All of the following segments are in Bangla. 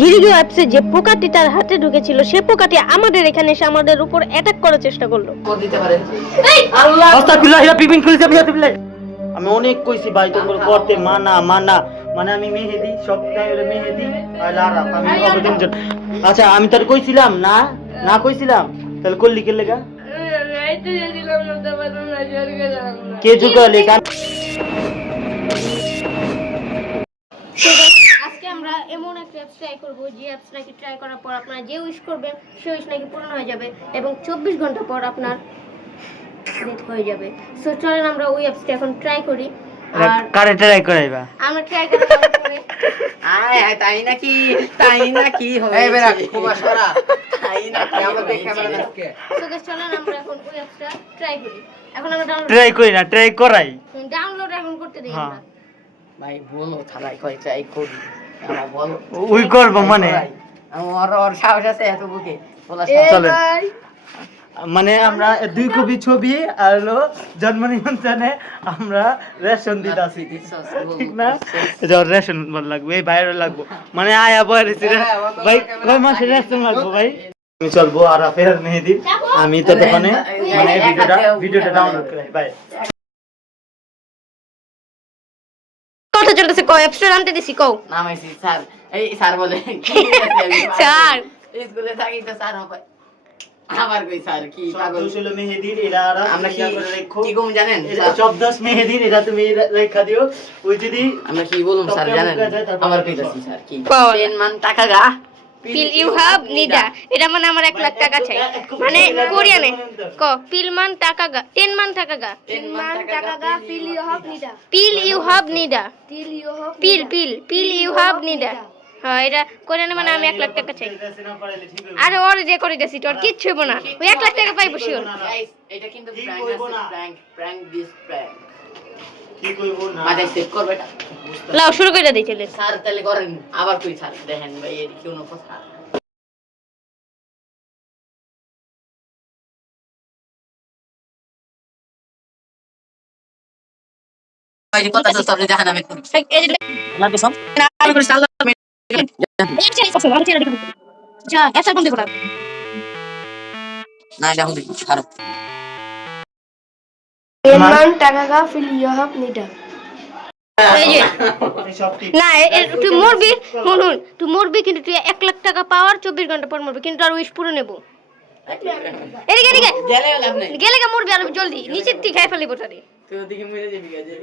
গিরিগো অ্যাপসে যে পোকাটি তার হাতে ঢুকেছিল সে পোকাটি আমাদের এখানে এসে আমাদের উপর অ্যাটাক করার চেষ্টা করলো। দিতে পারে আল্লাহ আস্তাগফিরুল্লাহ ইয়া বিবিন খুলছে বিয়াতুল্লাহ। আমি অনেক কইছি ভাই তোমরা করতে মানা মানে আমি মেহেদি সপ্তাহে মেহেদি আর লারা আমি অবদিন জন। আচ্ছা আমি তোর কইছিলাম না কইছিলাম তাহলে করলি কে লাগা কে জুগালে কান। আজকে আমরা এমন একটা অ্যাপস ট্রাই করবো যে অ্যাপস নাকি ট্রাই করার পর আপনারা যে উইশ করবেন সে উইশ নাকি পূরণ হয়ে যাবে এবং 24 ঘন্টা পর আপনার ডেথ হয়ে যাবে। সো চলেন আমরা ওই অ্যাপসটা এখন ট্রাই করি। আর কারে ট্রাই করাইবা আমরা ট্রাই করার পরে তাই নাকি এই বেরা কুবা সরা তাই নাকি আমাদের ক্যামেরা দেখে সো গাইস চলেন আমরা এখন ওই অ্যাপসটা ট্রাই করি। এখন আমরা ট্রাই করি না ট্রাই করাই ডাউনলোড এখন করতে দেই আমরা। ভাই বলো থালাই কই ট্রাই করি আমরা বলো ওই করব মানে আমার সাহস আছে এত বুকে বলা চলে মানে আমরা দুই কপি ছবি আর হলো জন্ম নিবন্ধনে আমরা রেশন দিতাছি ঠিক না যাও রেশন লাগবে এই বাইরে লাগবে মানে আয়া বয়স ভাই কয় মাসে রেশন লাগবে ভাই আমি চলবো আর ফের মেহেদি আমি তো দোকানে মানে ভিডিওটা ডাউনলোড করি ভাই কথা চলতেছে কও অ্যাপসটা আনতে দিছি কও নামাইছি স্যার এই স্যার বলে স্যার স্কুলে থাকি তো স্যার হবে আবার কই স্যার কি পাগল ছিল মেহেদির এরা আমরা কি কম জানেন শব্দ মেহেদির এরা তুমি রেখা দিও ওই যদি আমরা কি বলুম স্যার জানেন আবার কইতাছি স্যার কি বল। 10 মান টাকা গা পিল ইউ হ্যাভ নিডা এটা মানে আমার 1 লাখ টাকা চাই মানে কোরিয়ানে ক পিল মান টাকা গা 10 মান টাকা গা 10 মান টাকা গা পিল ইউ হ্যাভ নিডা পিল ইউ হ্যাভ নিডা পিল ইউ হ্যাভ নিডা হ্যাঁ এটা কোরিয়ানে মানে আমি 1 লাখ টাকা চাই আরে ওর যে করে দিছি তোর কিচ্ছু হইব না ওই 1 লাখ টাকা পাইবো শিওর গাইস এটা কিন্তু প্র্যাঙ্ক আছে প্র্যাঙ্ক দিস প্র্যাঙ্ক কি কইবো না মাথায় সেভ করবে এটা লাও শুরু করে দেই চলে স্যার তাহলে করেন আবার কই স্যার দেখেন ভাই এর কি কোনো কথা ভাই কথা তো সব দেখেন আমি এই যে না তো সব না আমি করে সাল যা এসা কোন দেখো না না দেখো দেখি খারাপ মান টাকা গা পিল ইউ হ্যাভ নিডা এই যে না তুই মরবি শুন তুই মরবি কিন্তু তুই 1 লাখ টাকা পাওয়ার 24 ঘন্টা পর মরবি কিন্তু আর উইশ পুরো নেব এদিকে গেলে লাভ নাই গেলে মরবি আর জলদি নিচে তুই খাই ফেলি বোটারে তুই ওদিকে মরে যাবি গাজে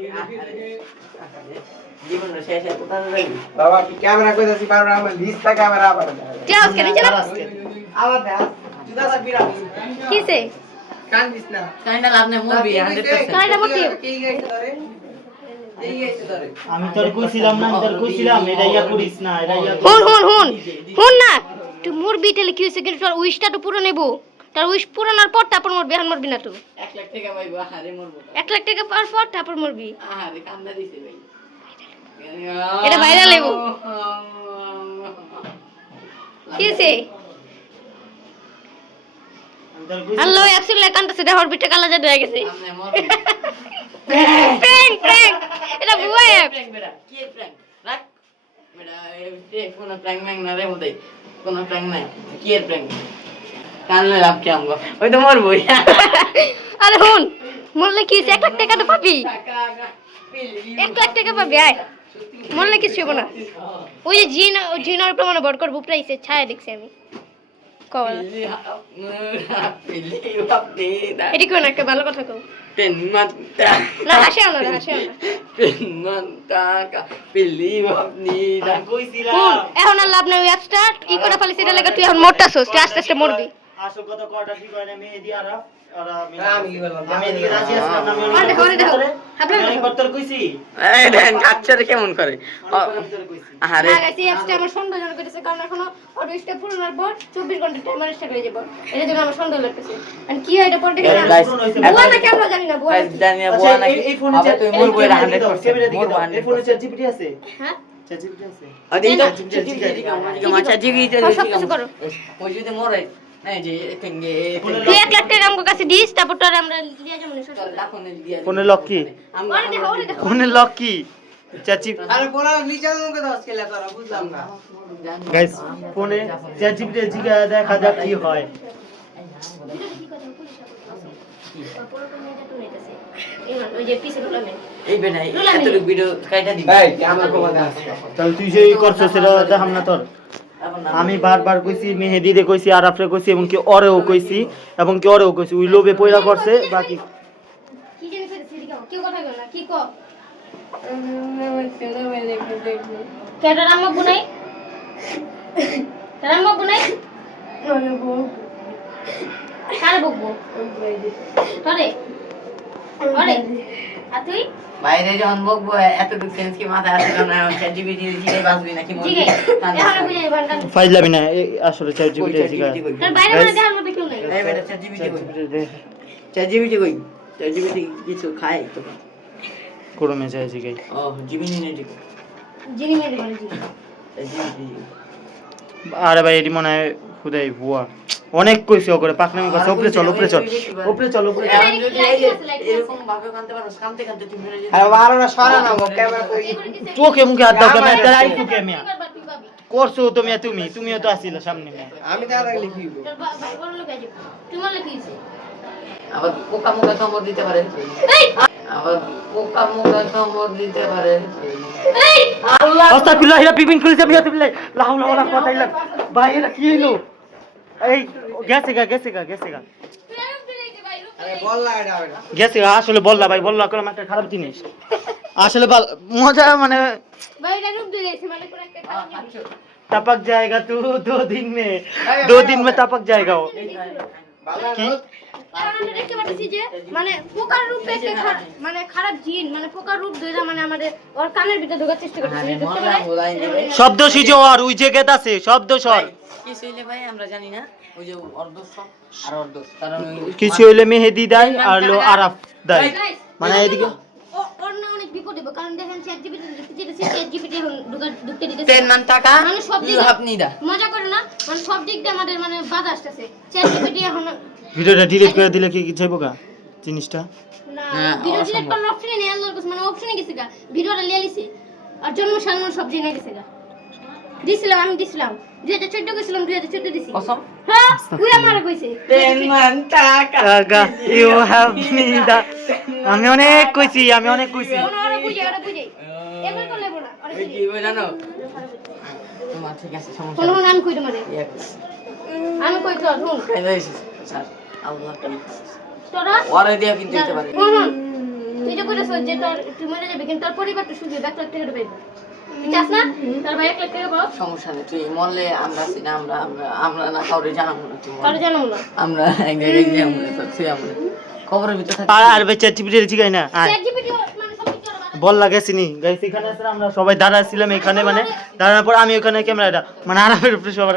জীবন শেষ হয়ে কোথা যাবি বাবা কি ক্যামেরা কইতাছি পারবা আমার 20 টাকা ক্যামেরা আবার যা আজকে নিচে না আবার দাও জুতা সব বিরা কিসে কান দিস না কাইন্ডা লাভ নাই মরবি 100% কাইটা মরবি কি গাইছে ধরে এই গাইছে ধরে আমি তোর কইছিলাম এটা ইয়া করিস না এটা ইয়া হুন না তুই মরবি তাহলে কি হইছে কিন্তু তোর উইশটা তো পুরো নেব তোর উইশ পুরানোর পর তারপর মরবি এখন মরবি না তুই 1 লাখ টাকা পাইবো আরে মরবো 1 লাখ টাকা পাওয়ার পর তারপর মরবি আরে কান্দা দিছে ভাই এটা ভাইরাল হইব কিসে হ্যালো অ্যাকচুয়ালি কান্তাছে দেহর বিটা কালা জাদু হয়ে গেছে সামনে মরবি প্র্যাঙ্ক এটা বুয়া অ্যাপ প্র্যাঙ্ক বেটা কি প্র্যাঙ্ক রাখ বেটা এই কোন প্র্যাঙ্ক ম্যাং না রে মতেই কোন প্র্যাঙ্ক নাই কি প্র্যাঙ্ক কানলে লাভ কি আমগো ওই তো মরবই আরে হুন মরলে কি 1 লাখ টাকা তো পাবি টাকা 1 লাখ টাকা পাবি আয় মরলে কিছু হবে না ওই যে জিনার প্রমাণে ভর করব প্রাইসে ছায়া দেখছি আমি কল এটি কোন একটা ভালো কথা কও না হাসে না এখন আর লাভ নাই ওই অ্যাপসটা ই করে ফেলিস এটা লাগা তুই এখন মরতাছস তুই আস্তে আস্তে মরবি আসল কথা কয়টা ঠিক হয় না মেহেদি আর আমি কি বললাম আমি এদিকে রাজি আছি না আরে দেখো আমি করতে কইছি এই দেন কাচ্চারে কেমন করে আরে আর এই অ্যাপসটা আমার সন্দেহজনক করেছে কারণ এখনো অডিওটা পুরোনোর পর 24 ঘন্টা টাইমার স্টার্ট হয়ে যাবে এর জন্য আমার সন্দেহ লাগতেছে আর কি হয় এটা পড়তে গেলে বুয়া না কেন জানি না বুয়া জানিয়া বুয়া নাকি এই ফোনে তুই মোর বইয়ের 100% মোর এই ফোনে চ্যাট জিপিটি আছে হ্যাঁ চ্যাট জিপিটি আছে আদি তো মাছা জিবি সব কিছু করো ওই যদি মরে এই যে এখানে তুই 1 লাখ টাকা আমার কাছে দিস তারপর তোর আমরা লিয়া যাবো না ফোনে লক কি ফোনে লক কি চ্যাট জিপিটি আরে পোলা নিচে মুখে দাও আজকে লেখা বুঝলাম না গাইস ফোনে চ্যাট জিপিটি জিজ্ঞা দেখা যাক কি হয়। ওই যে পিছে রুলামেন এই বেটা এতটুকু ভিডিও কাইটা দিবি ভাই আমার কমাতে আছে তাহলে তুই যেই করছিস সেটা দেখাম না তোর। এখন না আমি বারবার কইছি, মেহেদিরে কইছি, আরাফরে কইছি এবং কি ওরেও কইছি ওই লোভে পয়লা করছে। বাকি কি জানি কইছে দিকে কি কথা কইলা কি কো কেডা রাম্মা বুনাই রাম্মা বুনাই কারে বকবো তোরে তোরে আর তুই বাইরে যখন বকবো এতটুকু সেন্স কি মাথায় আসে না চ্যাট জিপিটি দিয়ে বাঁচবি নাকি মরবি ঠিক আছে এখন বুঝাই ভান্ডা ফাইজলামি না আসলে চ্যাট জিপিটি জিজ্ঞা তোর বাইরে মানে দেখার মতো কেউ নাই এই বেটা চ্যাট জিপিটি কই চ্যাট জিপিটি কিছু খায় তো কোরমে যায় জিগাই। ও জিমিনি নেটি জিনি মেরে বলে জি আরে ভাই এটি মনে হয় খুদাই ভুয়া, অনেক কইছি ওকে পাকনামি করছে। উপরে চল এরকম ভাবে কানতে পারো কানতে কানতে তুমি মেরে যেতে আরে মারো না সরা না ক্যামেরা কই চোখে মুখে হাত দাও কেন তার আইকু কে মিয়া তুই পাবি করছো তুমি তুমিও তো আসিলা সামনে মিয়া। আমি তো আর লিখিব তোর ভাই বড় লোক আছে তুই মনে লিখিস আবার পোকা মোকা কামড় দিতে পারে এই আস্তাগফিরুল্লাহ ইয়া পিপিন খুলেছে বিয়াতুল্লাহ লা হাওলা ওয়ালা কুওয়াতা ইল্লা ভাই এটা কি হলো? এই গেছে গা তুই আর ফিরে ভাই আরে বল না এটা হবে না গেছে গা আসলে বললা ভাই বললা করলাম একটা খারাপ জিনিস আসলে মজা মানে भाई इधर रुक दे ऐसे मैंने पूरा एक टपक जाएगा तू 2 दिन में टपक जाएगा वो কি কারণ দেখতে পাচ্ছি যে মানে পোকার রূপে একটা মানে খারাপ জিন মানে পোকার রূপ ধরে মানে আমাদের ওর কানের ভিতরে ঢোকার চেষ্টা করছে দেখতে পারে শব্দ সিজে আর ওই জায়গাতে আছে শব্দ স্বর কিছু হইলে ভাই আমরা জানি না ওই যে অর্ধস আর অর্ধস কারণ কিছু হইলে মেহেদি দেয় আর লো আরাফ দেয় মানে এদিকে ওর না অনেক বিপদ হবে কারণ দেখেন চ্যাট জিপিটি যেটা চ্যাট জিপিটি এখন ঢুকতে দিতেছে 10 মান টাকা মানে সব ইউ হ্যাভ নিদা মজা করে না মানে সব দিক দিয়ে আমাদের মানে বাধা আসতেছে চ্যাট জিপিটি এখন ভিডিওটা ডিলিট করে দিলে কি যাইবো গা জিনিসটা না ভিডিও ডিলিট করার অপশন নেই আল্লাহর কাছে মানে অপশনে গেছে গা ভিডিওটা লিয়ে লিছে আর জন্ম সালমান সব জেনে গেছে গা আমি দিছিলাম 2014 গেছিলাম 2014 দিছি কসম হ্যাঁ তুই আমারে কইছে 10 মান টাকা ইউ হ্যাভ নিদা আমি অনেক কইছি ওরা বুঝে এবার করলে বড় আরে ওই কি বই জানো তোমার ঠিক আছে সমস্যা কোন আমি কই তোমারে আমি কই তো শুন খাই যাইছিস স্যার আল্লাহ কালি তোরা ওরে দিয়া কিন্তু দিতে পারে শুন তুই যে কইছস যে তোর তুই মরে যাবে কিন্তু তোর পরিবারটা শুধু 1 লাখ টাকা পাইবে তুই চাস না তোর ভাই 1 লাখ টাকা পাও সমস্যা নেই তুই মরলে আমরা আছি না আমরা না কাউরে জানাবো না তুই তোর জানো না আমরা এক জায়গায় গিয়ে আমরা তুই আমরা খবরের ভিতর থাকি আর চ্যাট জিপিটি জিগাই না চ্যাট জিপিটি মানে সব কিছু ওরা বাধা বল লাগেছিনি গাইস এখানে আসলে আমরা সবাই দাঁড়াছিলাম এখানে মানে দাঁড়ানোর পর আমি ওখানে ক্যামেরাটা মানে আরাফের উপরে সবাই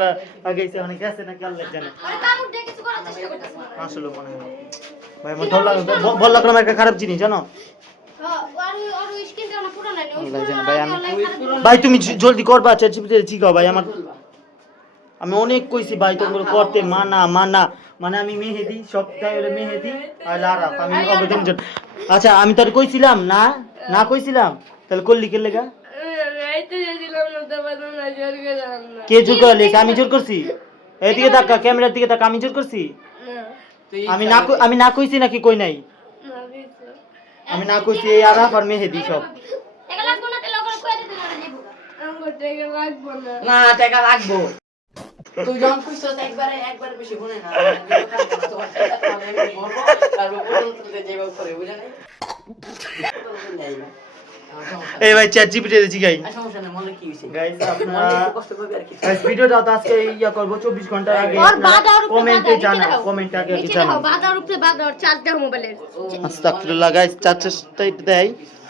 আগে এসে অনেক আছে না খেয়াল জানে আরে কামুর দিয়ে কিছু করার চেষ্টা করতেছ আসলে মনে হয় ভাই আমার ডর লাগে বল লাগলাম একটা খারাপ জিনিস জানো হ্যাঁ আর ওই স্ক্রিনটা না পুরো নাই ওই আল্লাহ জানে পুরো ভাই ভাই তুমি জলদি করবা চ্যাট জিপিটি জিগাও ভাই আমি অনেক কইছি ভাই তোমরা করতে মানা মানে আমি মেহেদি সপ্তাহে হলো মেহেদি আর আরাফ আমি অবদান আচ্ছা আমি তোর কইছিলাম না কইছিলাম তাহলে করলি কে লাগা কে জোর করলি আমি জোর করছি এদিকে তাকা ক্যামেরার দিকে তাকা আমি জোর করছি তুই আমি না কইছি নাকি কই নাই আমি না কইছি এই আরাফ আর মেহেদি সব টাকা লাগবে না তাহলে ওগুলো কই দিতে না না টাকা লাগবো তুই যখন কইছস একবারে বেশি গুনে না তোমার টাকা তোমাকে বলবো তারপর পর্যন্ত যেভাবে করে বুঝা নাই এই ভাই চ্যাট জিপিটি জিগাই সমস্যা নেই মনে কি হইছে গাইস মনে আপনারা একটু কষ্ট করবে আর কি গাইস ভিডিওটা তো আজকে ইয়া করব 24 ঘন্টার আগে और बाधार ऊपर কমেন্টে জানাও কমেন্টে আগে नीचे জানাও देखो बाधार ऊपर बाधार चार्ज दे मोबाइलेर আস্তাগফিরুল্লাহ গাইস চার্জটা দেই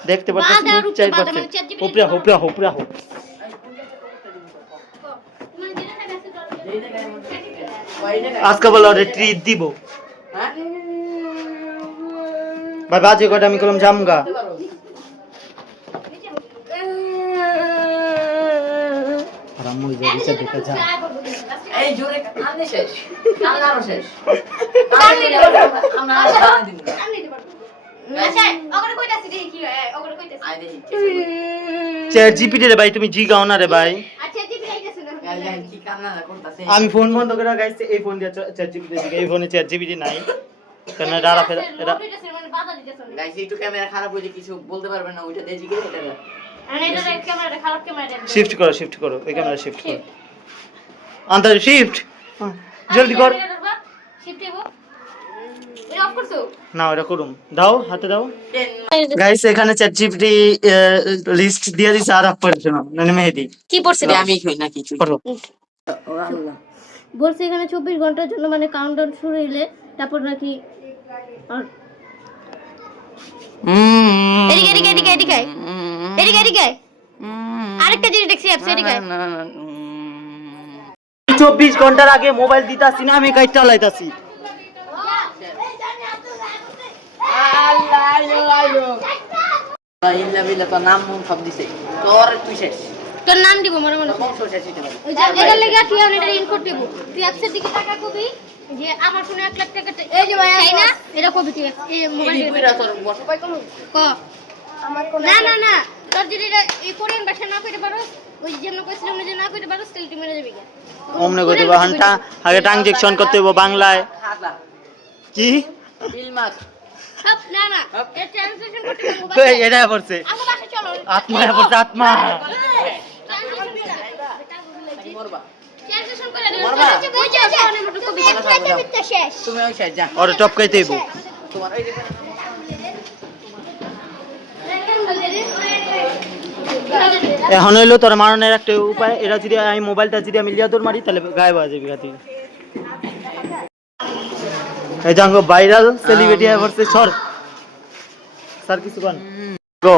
দেখতে পাচ্ছেন বাধার উপরে 4 বাধা মানে chat GPT উপরে মানে যেটা থাকে আজকে বলো রে ট্রিট দিব হ্যাঁ ভাই বাজে কটা আমি কলম জামগা আরাম হই যায় বিচার দেখে যা এই জোরে কান্দে শেষ কান্নারও শেষ আমরা দিব আচ্ছা ওগুলো কইতাছি দেখি কি হয় ওগুলো কইতাছি আই দেখি চ্যাট জিপিটি রে ভাই তুমি জিগাও না রে ভাই আচ্ছা জিপি আইতাছে না কি কান্না করতেছে আমি ফোন বন্ধ করে গাইছি এই ফোন দিয়ে চ্যাট জিপিটি দিকে এই ফোনে চ্যাট জিপিটি নাই কারণ এটা এরা মানে বাধা দিতেছে না। গাইস একটু ক্যামেরা খারাপ হইলে কিছু বলতে পারবেন না ওইটা দেখি এটা মানে এটা ক্যামেরাটা খারাপ ক্যামেরা। শিফট করো এই ক্যামেরা শিফট করো আন্দাজ শিফট জলদি কর শিফট দেবো। এটা অফ করছো? না ওটা করুম দাও হাতে দাও গাইস এখানে চ্যাট জিপিটি লিস্ট দিয়ে দিছে আর আপনার জন্য মানে মেহেদি কি পড়ছে? আমি কই না কিছু পড়ো ও আল্লাহ বলছে এখানে 24 ঘন্টার জন্য মানে কাউন্টডাউন শুরু হইলে তারপর নাকি আর এদিকে আরেকটা জিনিস দেখছি অ্যাপস এদিকে 24 ঘন্টার আগে মোবাইল দিতাছি না আমি কাজ চালাইতাছি ইল্লা বিল্লাহ তো নাম মন সব দিছে তোর তুই শেষ তোর নাম দিব মনে মনে বংশ শেষ হইতে পারে ওই যে এটার লাগা তুই আর এটা ইনপুট দিব তুই অ্যাপসের দিকে টাকা কবি যে আমার ফোনে 1 লাখ টাকা এই যে ভাই চাই না এটা কবি তুই এই মোবাইল এই দিয়ে বুইরা তোর বসো পাই কোন ক আমার কোন না তোর যদি এটা এই কোরিয়ান ভাষা না কইতে পারো ওই জন্য কইছিলাম যে না কইতে পারো স্টিল মেরে যাবি গা অমনে কইতে বাহানটা আগে ট্রানজাকশন করতে হবে বাংলায় খাতা কি বিল মাছ না এটা ট্রান্সলেশন করতে হবে কই এটা পড়ছে আমার বাসা চলো আত্মা পড়ছে আত্মা মরবা ট্রান্সলেশন করে মরবা। ওই যে অনেক মতো কবি শেষ তুমি ওই শেষ যা ওরে টপকাইতে হইব তোমার ওই যে এখন হইলো তোর মারণের একটা উপায় এটা যদি আমি মোবাইলটা যদি আমি লিয়া দৌড় মারি তাহলে গায়েব হয়ে যাবে গাতি এই জাঙ্গো ভাইরাল সেলিব্রিটি হয়ে পড়ছে সর স্যার কিছু কোন গো